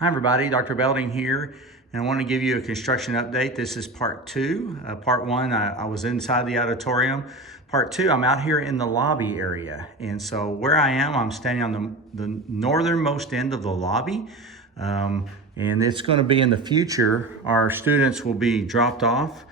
Hi everybody, Dr. Belding here, and I want to give you a construction update. This is part two. Part one, I was inside the auditorium. Part two, I'm out here in the lobby area. And so where I am, I'm standing on the northernmost end of the lobby. And it's going to be in the future, our students will be dropped off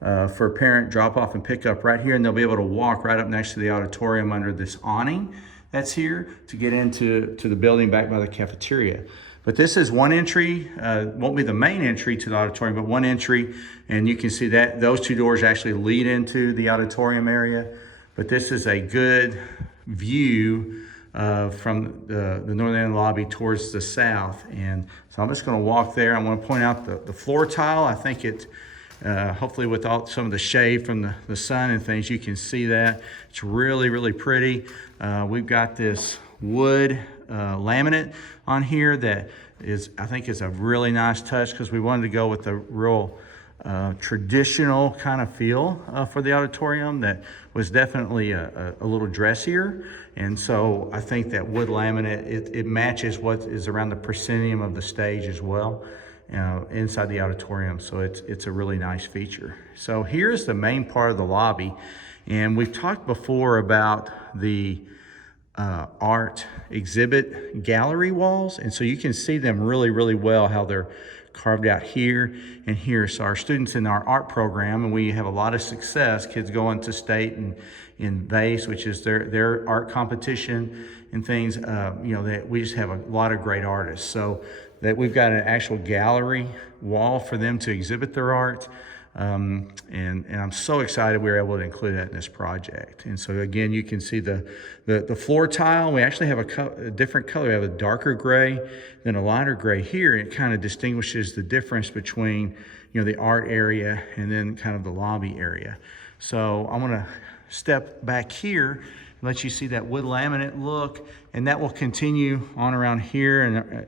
for parent drop off and pick up right here, and they'll be able to walk right up next to the auditorium under this awning that's here to get into the building back by the cafeteria. But this is one entry, won't be the main entry to the auditorium, but one entry, and you can see that those two doors actually lead into the auditorium area. But this is a good view from the northern lobby towards the south. And so I'm just gonna walk there. I wanna point out the floor tile. I think it, hopefully with some of the shade from the sun and things, you can see that. It's really, really pretty. We've got this wood laminate on here that I think is a really nice touch, because we wanted to go with a real traditional kind of feel for the auditorium that was definitely a little dressier. And so I think that wood laminate, it matches what is around the proscenium of the stage as well, inside the auditorium. So it's a really nice feature. So here's the main part of the lobby. And we've talked before about the art exhibit gallery walls, and so you can see them really, really well, how they're carved out here and here. So our students in our art program, and we have a lot of success, kids going to state and in VASE, which is their art competition and things, that we just have a lot of great artists. So that we've got an actual gallery wall for them to exhibit their art. And I'm so excited we were able to include that in this project. And so again, you can see the floor tile. We actually have a different color. We have a darker gray than a lighter gray here. It kind of distinguishes the difference between, the art area and then kind of the lobby area. So I'm gonna step back here and let you see that wood laminate look, and that will continue on around here.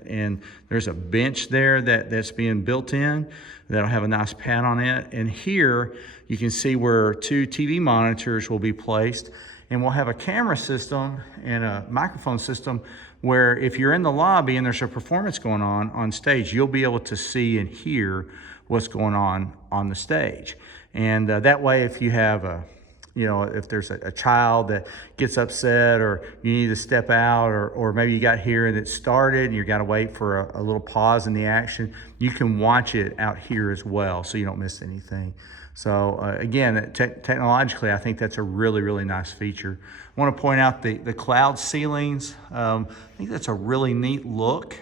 And there's a bench there that's being built in that'll have a nice pad on it. And here you can see where 2 TV monitors will be placed, and we'll have a camera system and a microphone system where if you're in the lobby and there's a performance going on stage, you'll be able to see and hear what's going on the stage. And that way, if you have if there's a child that gets upset, or you need to step out, or maybe you got here and it started and you got to wait for a little pause in the action, you can watch it out here as well, so you don't miss anything. So again, technologically, I think that's a really, really nice feature. I want to point out the cloud ceilings. I think that's a really neat look.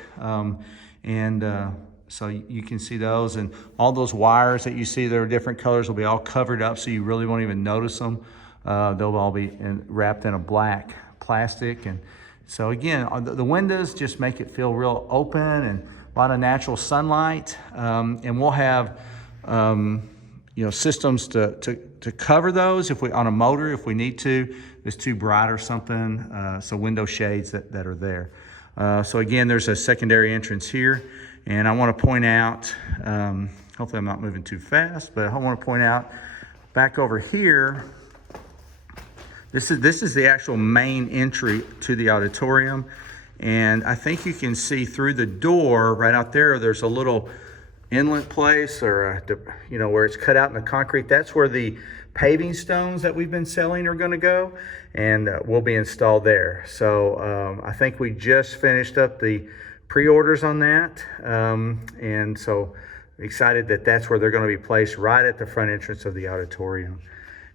So you can see those, and all those wires that you see that are different colors will be all covered up, so you really won't even notice them. They'll all be wrapped in a black plastic. And so again, the windows just make it feel real open and a lot of natural sunlight. And we'll have systems to cover those on a motor if we need to. If it's too bright or something, so window shades that are there. So again, there's a secondary entrance here. And I want to point out, hopefully I'm not moving too fast, but I want to point out back over here, this is the actual main entry to the auditorium. And I think you can see through the door right out there, there's a little inlet place, or where it's cut out in the concrete. That's where the paving stones that we've been selling are going to go, and will be installed there. So I think we just finished up the pre-orders on that, and so excited that's where they're going to be placed, right at the front entrance of the auditorium.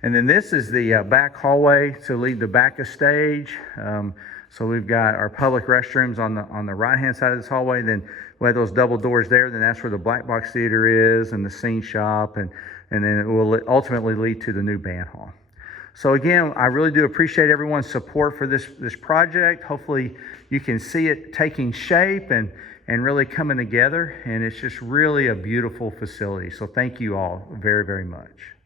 And then this is the back hallway to lead the back of stage. So we've got our public restrooms on the right hand side of this hallway. Then we have those double doors there. Then that's where the black box theater is, and the scene shop, and then it will ultimately lead to the new band hall. So again, I really do appreciate everyone's support for this project. Hopefully you can see it taking shape and really coming together, and it's just really a beautiful facility. So thank you all very, very much.